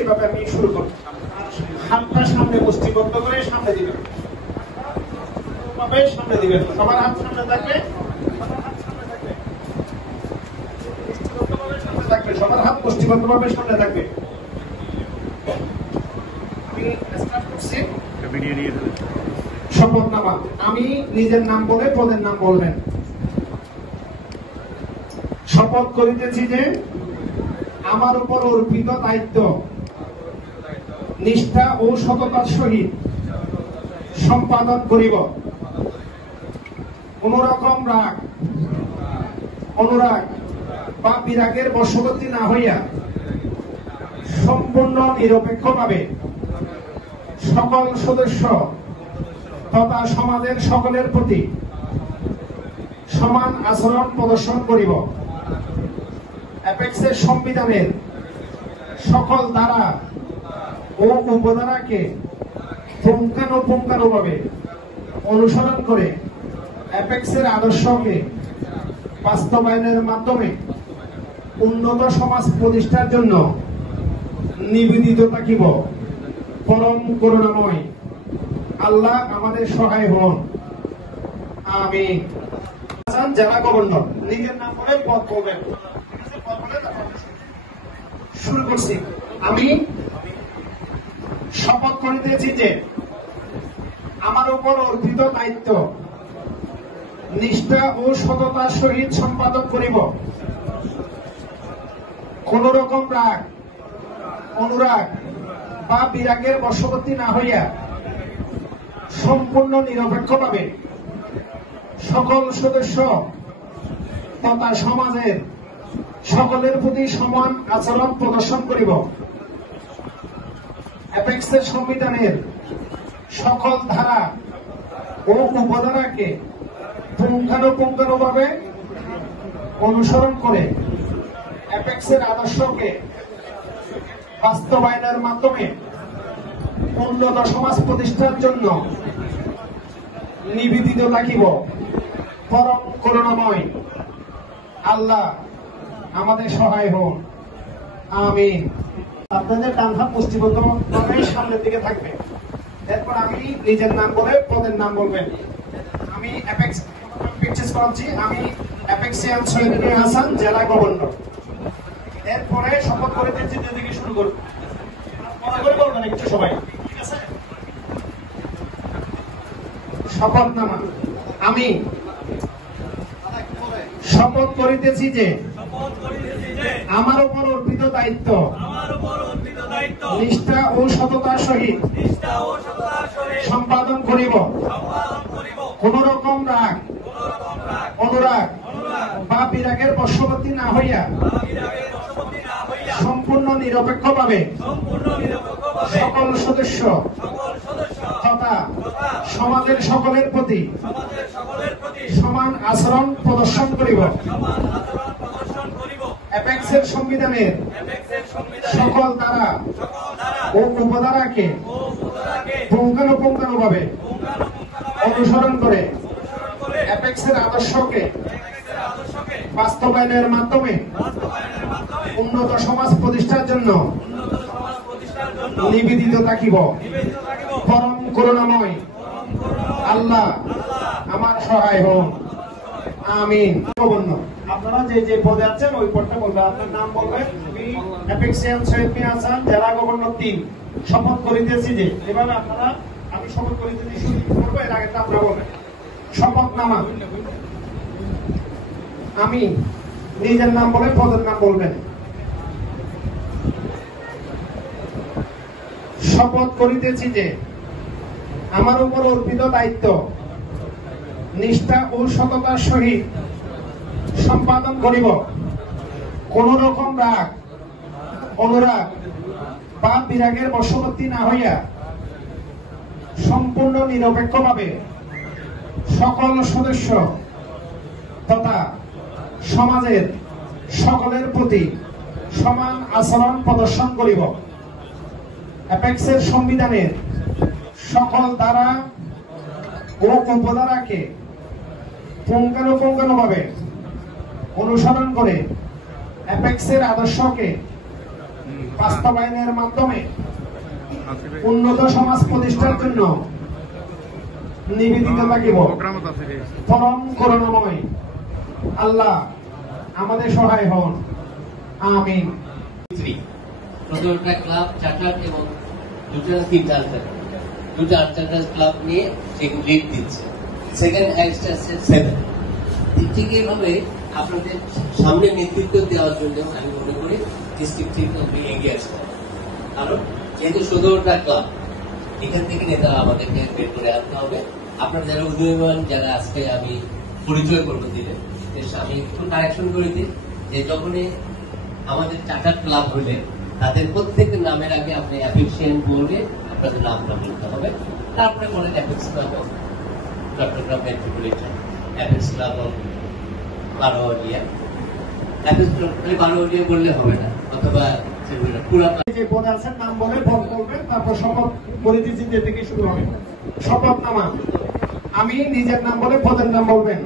এভাবে আমি শুরু করব। হাতটা সামনে মুষ্টিবদ্ধ করে সামনে দিবেন, সামনে দিবেন, সবার হাত সামনে থাকবে, সবার হাত মুষ্টিবদ্ধ ভাবে সামনে থাকবে। আমি স্টার্ট করছি। শপথনামা। আমি নিজের নাম বলে পদের নাম বলবেন। শপথ করিতেছি যে আমার উপর অর্পিত দায়িত্ব নিষ্ঠা ও সততার সহিত সম্পাদন করিব। কোন রকম রাগ, অনুরাগ বা বিরাগের বশবর্তী না হইয়া সম্পূর্ণ নিরপেক্ষভাবে সকল সদস্য তথা সমাজের সকলের প্রতি সমান আচরণ প্রদর্শন করিব। অ্যাপেক্সের সংবিধানের সকল ধারা ও উপধারাকে পুঙ্খানুপুঙ্খানুভাবে অনুসরণ করে অ্যাপেক্সের আদর্শকে বাস্তবায়নের মাধ্যমে উন্নত সমাজ প্রতিষ্ঠার জন্য নিবেদিত থাকিব। পরম করুণাময় আল্লাহ আমাদের সহায় হন, আমিন। জেলা গভর্নর নিজের নাম বলে পদ বলবেন। শুরু করছি। আমি শপথ করিতেছি যে আমার উপর অর্পিত দায়িত্ব নিষ্ঠা ও সততার সহিত সম্পাদন করিব। কোন রকম রাগ, অনুরাগ বা বিরাগের বশবর্তী না হইয়া সম্পূর্ণ নিরপেক্ষভাবে সকল সদস্য তথা সমাজের সকলের প্রতি সমান আচরণ প্রদর্শন করিব। অ্যাপেক্সের সংবিধানের সকল ধারা ও উপধারাকে পুঙ্খানুপুঙ্খানুভাবে অনুসরণ করে অ্যাপেক্সের আদর্শকে বাস্তবায়নের মাধ্যমে উন্নত সমাজ প্রতিষ্ঠার জন্য নিবেদিত থাকিব। পরম করুণাময় আল্লাহ আমাদের সহায় হন, আমিন। আপনাদের ডান হাত মুষ্টিবদ্ধ ভাবে সামনের দিকে থাকবে। এরপর আমি নিজের নাম বলে পদের নাম বলবেন। আমি অ্যাপেক্স করাচ্ছি। আমি অ্যাপেক্সিয়ান সৈয়দ ইবনে হাসান, জেলা গভর্নর। এরপরে শপথ করিতেছি থেকে শুরু করব। বলবেন একটু সবাই, ঠিক আছে? শপথনামা। আমি শপথ করিতেছি যে আমার উপর অর্পিত দায়িত্ব নিষ্ঠা ও সততার সহিত সম্পাদন করিব। কোন রকম রাগ, অনুরাগ বা বিরাগের বশবর্তী না হইয়া সম্পূর্ণ নিরপেক্ষভাবে সকল সদস্য তথা সমাজের সকলের প্রতি সমান আচরণ প্রদর্শন করিব। অ্যাপেক্সের সংবিধানের সকল ধারা ও উপধারাকে পুঙ্খানুপুঙ্খানুভাবে অনুসরণ করে অ্যাপেক্সের আদর্শকে বাস্তবায়নের মাধ্যমে উন্নত সমাজ প্রতিষ্ঠার জন্য নিবেদিত থাকিব। পরম করুণাময় আল্লাহ আমার সহায় হন, আমিন। আপনারা যে যে পদে আছেন ওই পদটা বলবেন, আপনার নাম বলবেন। আমি অ্যাপেক্সিয়ান সৈয়দ ইবনে হাসান, জেলা গভর্নর 3 শপথ করিতেছি যে, এভাবে আপনারা আমি শপথ করিতেছি শুরু করবো, এর আগে আপনারা বলবেন। শপথনামা। আমি নিজের নাম বলে পদের নাম বলবেন। শপথ করিতেছি যে আমার উপর অর্পিত দায়িত্ব নিষ্ঠা ও সততার সহিত সম্পাদন করিব। কোন রকম রাগ, অনুরাগ বা বিরাগের বশবর্তী না হইয়া সম্পূর্ণ নিরপেক্ষভাবে সকল সদস্য তথা সমাজের সকলের প্রতি সমান আচরণ প্রদর্শন করিব। অ্যাপেক্সের সংবিধানের সকল ধারা ও উপধারাকে পুঙ্খানুপুঙ্খানুভাবে অনুসরণ করে অ্যাপেক্সের আদর্শকে বাস্তবায়নের মাধ্যমে উন্নত সমাজ প্রতিষ্ঠার জন্য নিবেদিত থাকিব। পরম করুণাময় আল্লাহ আমাদের সহায় হন, আমিন। সতেরোটা ক্লাব চার্টার এবং দুটো আর্চার্টার ক্লাব নিয়ে সেগুলো লিড দিচ্ছে। সেকেন্ড হাইয়েস্ট আছে 7। ঠিক এইভাবে আপনাদের সামনে নেতৃত্ব দেওয়ার জন্য আমি মনে করি ডিস্ট্রিক্ট থেকে এগিয়ে আসতে হবে। কারণ যেহেতু 17টা ক্লাব, এখান থেকে নেতা আমাদেরকে বের করে আনতে হবে। আপনার যারা উদীয়মান যারা আজকে আমি পরিচয় করবো দিলে, আমি একটু কারেকশন করে দিই যে যখনই আমাদের চার্টার ক্লাব হলে তাদের প্রত্যেকের নামের আগে আপনি অ্যাফিক্সিয়ান বলে আপনাদের নামটা বলতে হবে। তারপরে বলেন Apex Club of Chattogram metropolitan, Apex Club of Baroaria. Apex Club Baroaria বললে হবে না, অথবা পুরা যে পদ আছেন নাম বলে ভোট করবেন, তারপর শপথ পরিচিতি থেকে শুরু হবে। শপথনামা আমি নিজের নাম বলে পদের নাম বলবেন।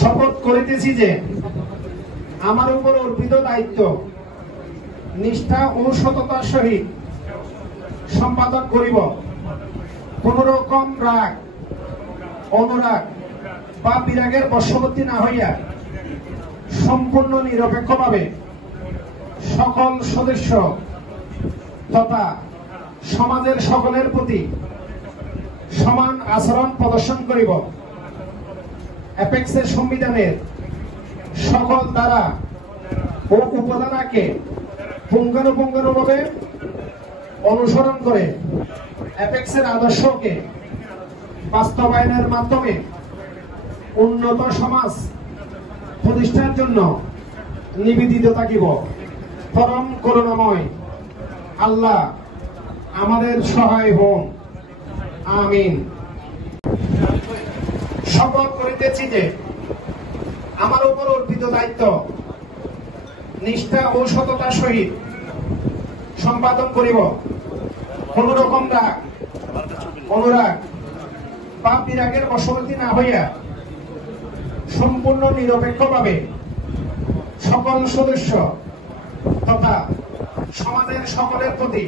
শপথ করিতেছি যে আমার উপর অর্পিত দায়িত্ব নিষ্ঠা ও সততার সহিত সম্পাদন করিব। কোন রকম রাগ, অনুরাগ বা বিরাগের বশবর্তী না হইয়া সম্পূর্ণ নিরপেক্ষভাবে সকল সদস্য তথা সমাজের সকলের প্রতি সমান আচরণ প্রদর্শন করিব। অ্যাপেক্সের সংবিধানের সকল ধারা ও উপধারাকে পুঙ্খানুপুঙ্খানুভাবে অনুসরণ করে অ্যাপেক্সের আদর্শকে বাস্তবায়নের মাধ্যমে উন্নত সমাজ প্রতিষ্ঠার জন্য নিবেদিত থাকিব। পরম করুণাময় আল্লাহ আমাদের সহায় হন, আমিন। শপথ করিতেছি যে আমার উপর অর্পিত দায়িত্ব নিষ্ঠা ও সততার সহিত সম্পাদন করিব। কোন রকম রাগ, অনুরাগ বা বিরাগের বশবর্তী না হইয়া সম্পূর্ণ নিরপেক্ষভাবে সকল সদস্য তথা সমাজের সকলের প্রতি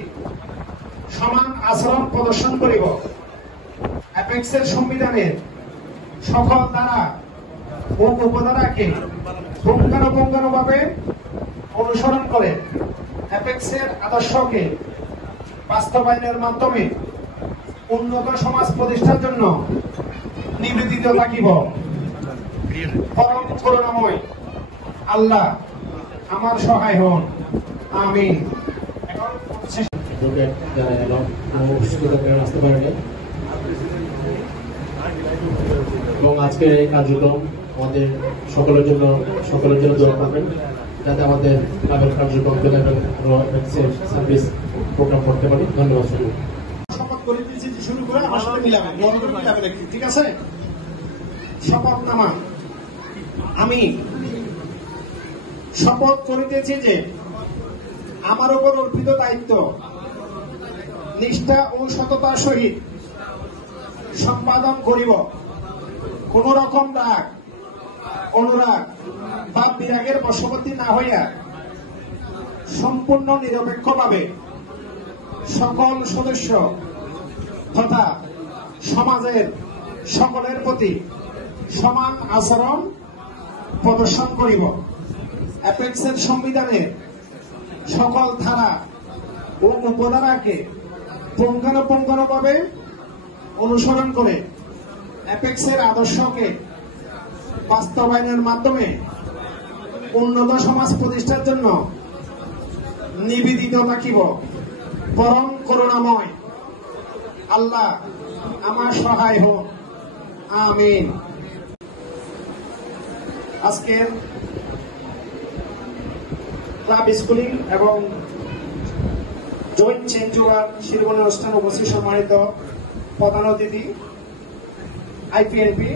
সমান আচরণ প্রদর্শন করিব। অ্যাপেক্সের সংবিধানের সকল ধারা ও উপধারাকে পুঙ্খানুপুঙ্খানুভাবে অনুসরণ করে অ্যাপেক্সের আদর্শকে বাস্তবায়নের মাধ্যমে উন্নত সমাজ প্রতিষ্ঠার জন্য নিবেদিত থাকিব। পরম করুণাময় আল্লাহ আমার সহায় হন, আমিন। এবং আজকের এই কার্যক্রম আমাদের সকলের জন্য দোয়া করবেন, যাতে আমাদের ক্লাবের কার্যক্রম সার্ভিস প্রোগ্রাম করতে পারি। ধন্যবাদ। শপথ করিতেছি শুরু করে আমার সাথে মিলাবেন, মিলাবেন একটু, ঠিক আছে? শপথনামা আমি শপথ করিতেছি যে আমার উপর অর্পিত দায়িত্ব নিষ্ঠা ও সততার সহিত সম্পাদন করিব। কোন রকম রাগ, অনুরাগ বা বিরাগের বশবর্তী না হইয়া সম্পূর্ণ নিরপেক্ষভাবে সকল সদস্য তথা সমাজের সকলের প্রতি সমান আচরণ প্রদর্শন করিব। অ্যাপেক্সের সংবিধানের সকল ধারা ও উপধারাকে পুঙ্খানুপুঙ্খানুভাবে অনুসরণ করে অ্যাপেক্সের আদর্শকে বাস্তবায়নের মাধ্যমে উন্নত সমাজ প্রতিষ্ঠার জন্য নিবেদিত থাকিব। পরম করুণাময় আল্লাহ আমার সহায় হন, আমিন। আজকের ক্লাব স্কুলিং এবং জয়েন্ট চেঞ্জ ওভার শিরোমণি অনুষ্ঠান উপস্থিত সম্মানিত প্রধান অতিথি IPNP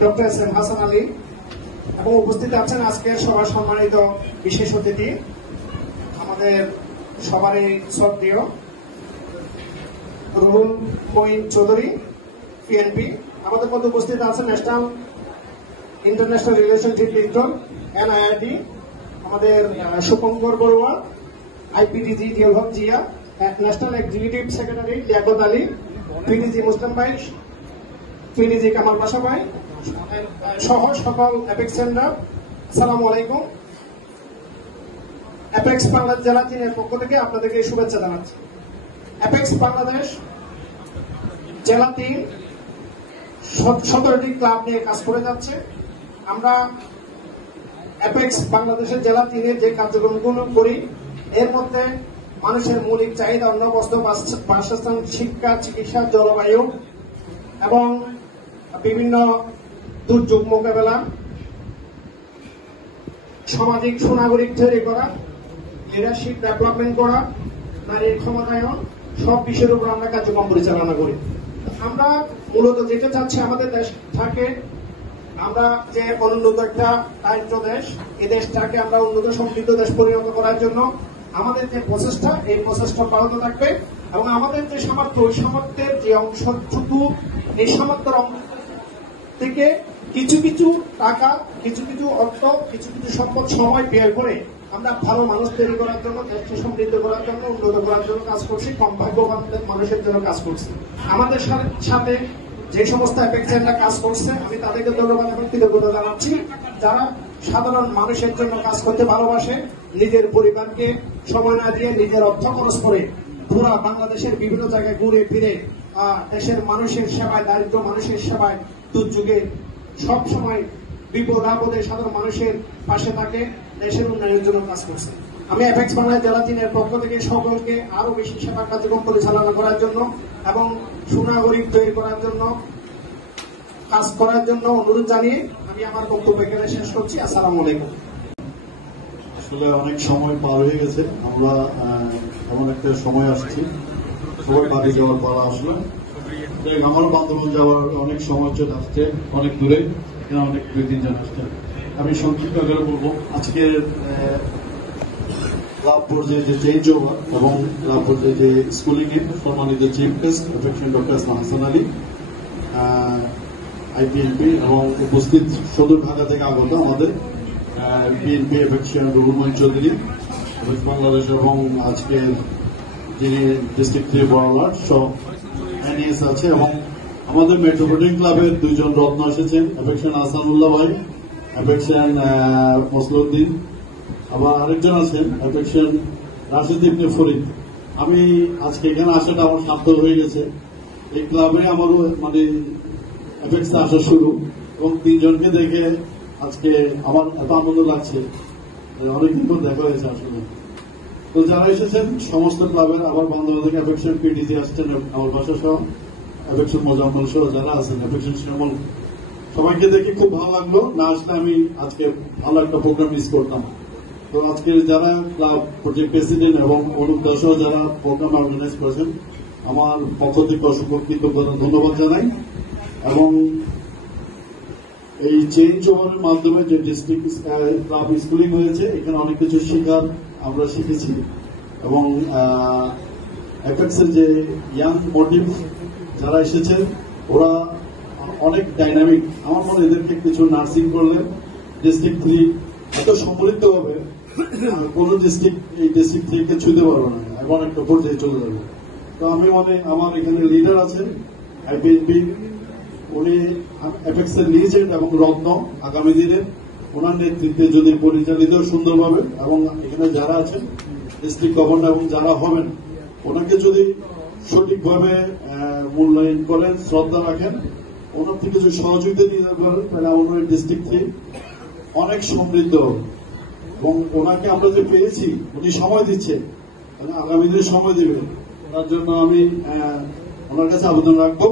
doctor S M Hasan Ali এবং উপস্থিত আছেন আজকের সভার সম্মানিত বিশেষ অতিথি আমাদের সবারই শ্রদ্ধেয় রুহুল মঈন চৌধুরী পিএনপি। আমাদের মধ্যে উপস্থিত আছেন national international relationship director NIRD আমাদের Shubhankar Barua, IPDG Ziaul Haque Zia, national executive secretary Liaquat Ali, PDG Muslim ভাই, পিডিজি কামাল পাশা ভাই সহ সকল অ্যাপেক্স সেন্টার, আসসালামু আলাইকুম। অ্যাপেক্স বাংলাদেশ জেলা 3-এর পক্ষ থেকে আপনাদেরকে শুভেচ্ছা জানাচ্ছি। অ্যাপেক্স বাংলাদেশ জেলা 3 17টি ক্লাব নিয়ে কাজ করে যাচ্ছে। আমরা অ্যাপেক্স বাংলাদেশের জেলা 3-এর যে কার্যক্রমগুলো করি এর মধ্যে মানুষের মৌলিক চাহিদা, অন্ন, বস্ত্র, বাসস্থান, শিক্ষা, চিকিৎসা, জলবায়ু এবং বিভিন্ন দুর্যোগ মোকাবেলা, সামাজিক সুনাগরিক তৈরি করা, লিডারশিপ ডেভেলপমেন্ট করা, নারীর ক্ষমতায়ন, সব বিষয়ের উপর আমরা কার্যক্রম পরিচালনা করি। আমরা মূলত যেটা চাচ্ছি আমাদের দেশটাকে, আমরা যে অনুন্নত একটা দারিদ্র দেশ, এই দেশটাকে আমরা উন্নত সমৃদ্ধ দেশ পরিণত করার জন্য আমাদের যে প্রচেষ্টা, এই প্রচেষ্টা অব্যাহত থাকবে এবং আমাদের যে সামর্থ্য, ওই সামর্থ্যের যে অংশটুকু, এই সামর্থ্যের থেকে কিছু কিছু টাকা, কিছু কিছু অর্থ, কিছু কিছু সম্পদ সময় ব্যয় করে আমরা ভালো মানুষ তৈরি করার জন্য, দেশকে সমৃদ্ধ করার জন্য, উন্নত করার জন্য কাজ করছি, কম ভাগ্যবান মানুষের জন্য কাজ করছি। আমাদের সাথে যে সমস্ত অ্যাপেক্সেন্টরা কাজ করছে আমি তাদেরকে ধন্যবাদ এবং কৃতজ্ঞতা জানাচ্ছি, যারা সাধারণ মানুষের জন্য কাজ করতে ভালোবাসে, নিজের পরিবারকে সময় না দিয়ে নিজের অর্থ খরচ করে পুরা বাংলাদেশের বিভিন্ন জায়গায় ঘুরে ফিরে দেশের মানুষের সেবায়, দারিদ্র মানুষের সেবায়, দুর্যোগে সব সময় বিপদ আপদে সাধারণ মানুষের পাশে থাকে, দেশের উন্নয়নের জন্য কাজ করছে। আমি অ্যাপেক্স বাংলাদেশ জেলা 3-এর পক্ষ থেকে সকলকে আরো বেশি সেবা কার্যক্রম পরিচালনা করার জন্য এবং সুনাগরিক তৈরি করার জন্য কাজ করার জন্য অনুরোধ জানিয়ে আমি আমার বক্তব্য এখানে শেষ করছি। আসসালামু আলাইকুম। আসলে অনেক সময় পার হয়ে গেছে, আমরা এমন একটা সময় আসছি সবাই বাড়ি যাওয়ার পালা আসলে আমার বান্ধবন যাওয়ার অনেক সময় চলে আসছে, অনেক দূরে, অনেক 2-3 জন আসছে। আমি সংক্ষিপ্ত করে বলবো, আজকের ক্লাব পর্যায়ে যে চেঞ্জ ওভার এবং ক্লাব পর্যায়ে যে স্কুলিং এর সম্মানিত চিফ গেস্ট অ্যাফেকশন ডক্টর হাসান আলী, আইপিএলপি এবং উপস্থিত সদর ঢাকা থেকে আগত আমাদের বিএনপি অ্যাফেকশন রুহুল চৌধুরী বাংলাদেশ এবং আজকের যিনি ডিস্ট্রিক্ট 3 বড়লাট সব এনএস আছে এবং আমাদের মেট্রোপলিটন ক্লাবের 2 জন রত্ন এসেছেন, অ্যাফেকশন আহসানুল্লাহ ভাই, অ্যাফেকশন মসলুদ্দিন, আবার আরেকজন আছেন অ্যাফেকশন রাশিদ ইবনে ফরিদ। আমি আজকে এখানে আসাটা আমার সার্থক হয়ে গেছে। এই ক্লাবে আমারও মানে অ্যাফেক্সে আসা শুরু এবং 3 জনকে দেখে আজকে আমার এত আনন্দ লাগছে, অনেকদিন পর দেখা হয়েছে আসলে। তো যারা এসেছেন সমস্ত ক্লাবের আবার বান্ধব থেকে অ্যাফেকশন পিডিজি আসছেন, আমার বাসা সহ অ্যাফেকশন মোজাম্মল সহ যারা আছেন, অ্যাফেকশন শ্যামল, সবাইকে দেখে খুব ভালো লাগলো। না আসলে আমি আজকে ভালো একটা প্রোগ্রাম মিস করতাম। তো আজকে যারা ক্লাব প্রজেক্ট প্রেসিডেন্ট এবং অনুপ সহ যারা প্রোগ্রাম অর্গানাইজ করেছেন, আমার পক্ষ থেকে অসংখ্য কৃতজ্ঞতা ধন্যবাদ জানাই। এবং এই চেঞ্জ ওভারের মাধ্যমে যে ডিস্ট্রিক্ট ক্লাব স্কুলিং হয়েছে, এখানে অনেক কিছু শেখার আমরা শিখেছি এবং অ্যাপেক্সের যে ইয়াং মোটিভ যারা এসেছেন ওরা অনেক ডাইনামিক। আমার মনে এদেরকে কিছু নার্সিং করলে ডিস্ট্রিক্ট 3 এত সমৃদ্ধ হবে, কোন ডিস্ট্রিক্ট এই ডিস্ট্রিক্ট 3 কে ছুঁতে পারবে না, এমন একটা পর্যায়ে চলে যাবে। তো আমি মনে আমার এখানে লিডার আছেন আইপিএলপি, উনি অ্যাপেক্সের লিজেন্ড এবং রত্ন, আগামী দিনে ওনার নেতৃত্বে যদি পরিচালিত সুন্দরভাবে এবং এখানে যারা আছেন ডিস্ট্রিক্ট গভর্নর এবং যারা হবেন ওনাকে যদি সঠিকভাবে মূল্যায়ন করেন, শ্রদ্ধা রাখেন, ওনার থেকে যদি সহযোগিতা নিয়ে যেতে পারেন, তাহলে আমাদের ডিস্ট্রিক্ট 3 অনেক সমৃদ্ধ হবে। এবং ওনাকে আমরা যে পেয়েছি, উনি সময় দিচ্ছে, আগামী দিনে সময় দেবেন, তার জন্য আমি ওনার কাছে আবেদন রাখবো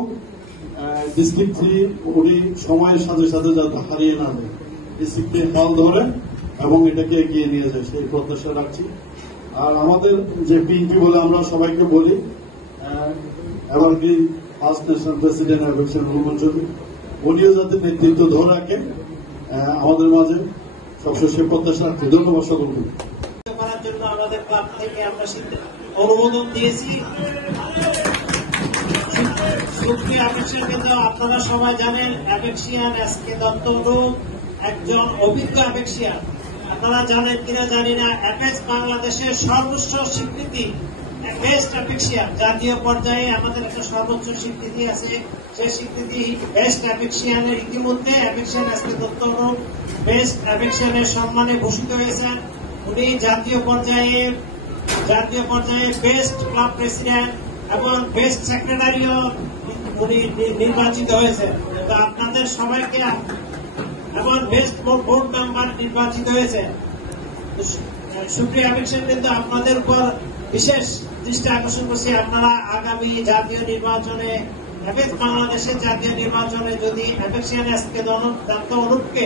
ডিস্ট্রিক্ট 3 উনি সময়ের সাথে সাথে যাতে হারিয়ে না দেয়, ডিস্ট্রিক্টে হাল ধরে এবং এটাকে এগিয়ে নিয়ে যায়, সেই প্রত্যাশা রাখছি। আর আমাদের যে পিএনপি বলে আমরা সবাইকে বলি, evergreen first national president affection Ruhul Chowdhury, উনিও যাতে নেতৃত্ব ধরে রাখেন আমাদের মাঝে, সবসময় সে প্রত্যাশা রাখছি। ধন্যবাদ সকলকে। করার জন্য আমাদের ক্লাব থেকে আমরা অনুমোদন দিয়েছি। সুপ্রিয় অ্যাফেকশন কেন্দ্র, আপনারা সবাই জানেন অ্যাফেকশিয়ান এসকে দত্ত একজন অভিজ্ঞ অ্যাফেকশিয়ান, আপনারা জানেন কিনা জানি না, অ্যাপেক্স বাংলাদেশের সর্বোচ্চ স্বীকৃতি বেস্ট অ্যাপেক্সিয়ান। জাতীয় পর্যায়ে আমাদের একটা সর্বোচ্চ স্বীকৃতি আছে, সেই স্বীকৃতি বেস্ট অ্যাপেক্সিয়ানের। ইতিমধ্যে অ্যাপেক্সিয়ান আজকে দত্তরূপ বেস্ট অ্যাপেক্সিয়ানের সম্মানে ভূষিত হয়েছেন। উনি জাতীয় পর্যায়ে বেস্ট ক্লাব প্রেসিডেন্ট এবং বেস্ট সেক্রেটারিও উনি নির্বাচিত হয়েছেন। তো আপনাদের সবাইকে এবং বেস্ট বোর্ড মেম্বার নির্বাচিত হয়েছে। সুপ্রিয় অ্যাপেক্সিয়ান, কিন্তু আপনাদের উপর বিশেষ দৃষ্টি আকর্ষণ করছি, আপনারা আগামী জাতীয় নির্বাচনে, অ্যাপেক্স বাংলাদেশের জাতীয় নির্বাচনে যদি অ্যাপেক্সিয়ান আজকে দত্ত অনুপকে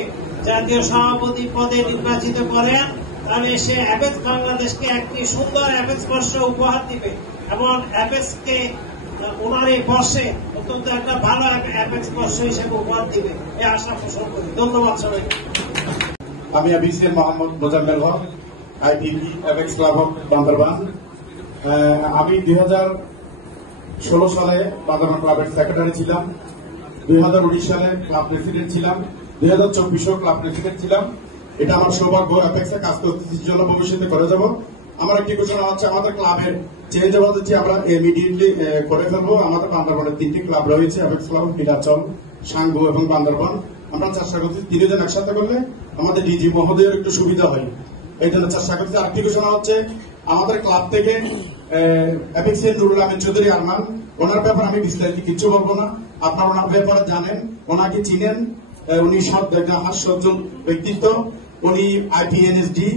জাতীয় সভাপতি পদে নির্বাচিত করেন, তাহলে সে অ্যাপেক্স বাংলাদেশকে একটি সুন্দর অ্যাপেক্স বর্ষ উপহার দিবে এবং অ্যাপেক্সকে ওনার এই বর্ষে অত্যন্ত একটা ভালো অ্যাপেক্স বর্ষ হিসেবে উপহার দিবে, এই আশা পোষণ করি। ধন্যবাদ সবাইকে। আমি official Mohammad Mozammel Haque, IPP apex club of Bandarban. আমি 2016 সালে বান্দরবান ক্লাবের সেক্রেটারি ছিলাম, 2019 সালে ক্লাব প্রেসিডেন্ট ছিলাম, 2024 ক্লাব প্রেসিডেন্ট ছিলাম। এটা আমার সৌভাগ্য, অ্যাপেক্সে কাজ করতেছি জন্য ভবিষ্যতে করে যাব। আমার একটি ঘোষণা হচ্ছে, আমাদের ক্লাবের চেঞ্জ ওভার হচ্ছে আমরা ইমিডিয়েটলি করে ফেলবো। আমাদের বান্দরবানের 3টি ক্লাব রয়েছে, অ্যাপেক্স ক্লাব, নীলাচল, সাঙ্গু এবং বান্দরবান। আমরা চেষ্টা করছি 3 জন একসাথে করলে আমাদের ডিজি মহোদয়ের একটু সুবিধা হয়, এই জন্য চেষ্টা করছি। আরেকটি ঘোষণা হচ্ছে, আমাদের ক্লাব থেকে অ্যাপেক্সের নুরুল আহমেদ চৌধুরী আরমান, ওনার ব্যাপারে আমি বিস্তারিত কিছু বলবো না, আপনারা ওনার ব্যাপারে জানেন, ওনাকে চিনেন। উনি হাস্যজ্জ্বল ব্যক্তিত্ব। উনি আইপিএনএসডি,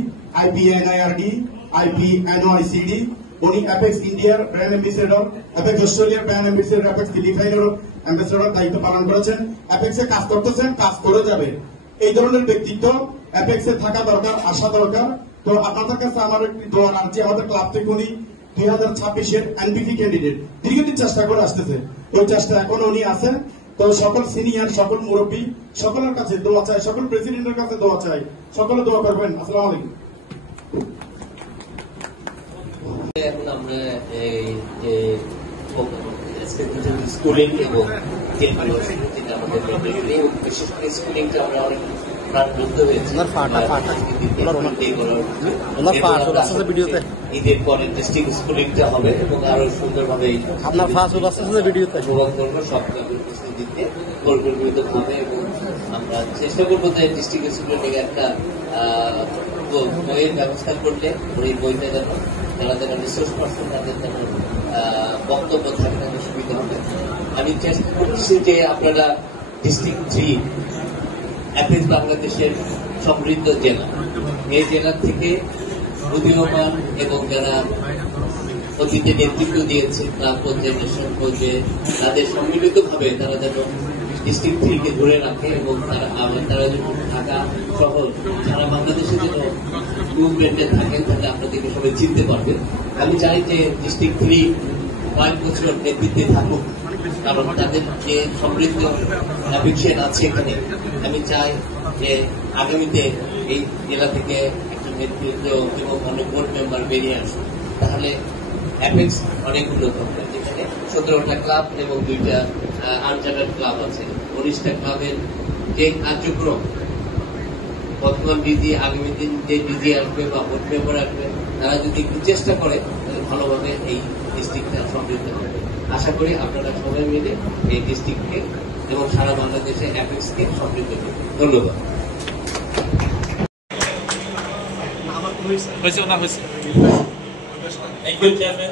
আইপিএনআইআরডি, আইপিএনওআইসিডি, উনি অ্যাপেক্স ইন্ডিয়ার ব্র্যান্ড অ্যাম্বাসেডর, অ্যাপেক্স অস্ট্রেলিয়ার ব্র্যান্ড অ্যাম্বাসেডর, অ্যাপেক্স ফিলিপাইনের অ্যাম্বাসেডর দায়িত্ব পালন করেছেন। অ্যাপেক্সে কাজ করতেছেন, কাজ করে যাবে। এই ধরনের ব্যক্তিত্ব অ্যাপেক্সে থাকা দরকার, আসা দরকার। তো আপনাদের কাছে আমার একটি দোয়া আছে, আমাদের ক্লাব থেকে উনি 2026-এর এনপিপি ক্যান্ডিডেট, দীর্ঘদিন চেষ্টা করে আসতেছে, ওই চেষ্টা এখন উনি আছেন। তো সকল সিনিয়র, সকল মুরব্বী, সকলের কাছে দোয়া চাই, সকল প্রেসিডেন্টের কাছে দোয়া চাই, সকলে দোয়া করবেন। আসসালামু আলাইকুম। এখন আমরা স্কুলিং এবং যেটা আমাদের বিশেষ করে স্কুলিংটা আমরা অনেক প্রাণবন্ত হয়েছি। ঈদের পরে ডিস্ট্রিক্ট স্কুলিংটা হবে এবং আরো সুন্দরভাবে উপভোগ করবো, সব উপস্থিতিতে পরিকল্পিত হবে এবং আমরা চেষ্টা করবো যে ডিস্ট্রিক্ট স্কুলিং একটা বইয়ের ব্যবস্থা করলে ওই বইটা যেন যারা রিসোর্স পার্সন তাদের যেন বক্তব্য থাকে, তাদের সুবিধা হবে। আমি চেষ্টা করছি যে আপনারা ডিস্ট্রিক্ট 3 অ্যাপেক্স বাংলাদেশের সমৃদ্ধ জেলা, এই জেলা থেকে উদীয়মান এবং যারা অতীতে নেতৃত্ব দিয়েছে ক্লাব পর্যায়ে, ন্যাশনাল পর্যায়ে, তাদের সম্মিলিতভাবে তারা যেন ডিস্ট্রিক্ট 3-কে ধরে রাখে এবং তারা যেন ঢাকা শহর সারা বাংলাদেশে যেন মুভমেন্টে থাকে, তাহলে আপনাদেরকে সবাই চিনতে পারবেন। আমি চাই যে ডিস্ট্রিক্ট 3 5 বছর নেতৃত্বে থাকুক, কারণ তাদের যে সমৃদ্ধ অ্যাফিকশন আছে এখানে। আমি চাই যে আগামীতে এই জেলা থেকে একটা নেতৃত্ব এবং অনেক বোর্ড মেম্বার বেরিয়ে আসুক, তাহলে অ্যাপেক্স অনেক উন্নত হবে। যেখানে 17টা ক্লাব এবং 2টা আনচার্টার্ড ক্লাব আছে, 19টা ক্লাবের যে কার্যক্রম বর্তমান ডিজি, আগামী দিন যে ডিজি আসবে বা বোর্ড মেম্বার আসবে, তারা যদি একটু চেষ্টা করে তাহলে ভালোভাবে এই ডিস্ট্রিক্টটা সমৃদ্ধ হবে। আশা করি আপনারা সবাই মিলে এই ডিস্ট্রিক্টকে এবং সারা বাংলাদেশে অ্যাপেক্সকে সমৃদ্ধ করবেন। ধন্যবাদ। Thank you, Chairman.